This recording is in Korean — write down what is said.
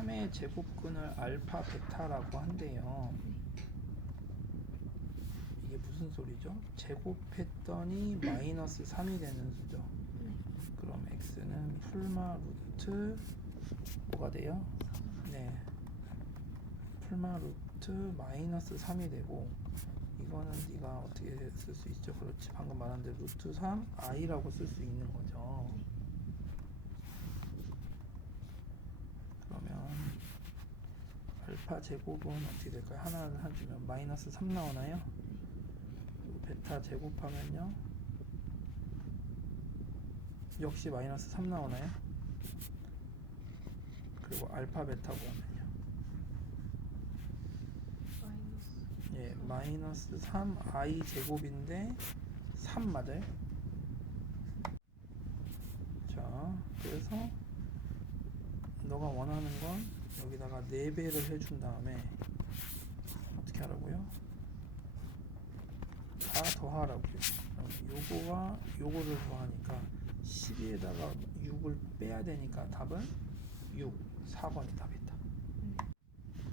3의 제곱근을 알파 베타라고 한대요. 이게 무슨 소리죠? 제곱했더니 마이너스 3이 되는 수죠. 네. 그럼 x는 풀마 루트 뭐가 돼요? 네. 풀마 루트 마이너스 3이 되고 이거는 네가 어떻게 쓸 수 있죠? 그렇지 방금 말한 대로 루트 3 i라고 쓸 수 있는 거죠. 그러면 알파 제곱은 어떻게 될까요? 하나를 해주면 마이너스 3 나오나요? 베타 제곱하면요? 역시 마이너스 3 나오나요? 그리고 알파 베타? 마이너스. 예, 마이너스 3 i 제곱인데 3 맞아요? 자, 그래서 너가 원하는 건 여기다가 4배를 해준 다음에 어떻게 하라고요? 다 더하라고요. 요거와 요거를 더하니까 12에다가 6을 빼야 되니까 답은 6, 4번이 답이다.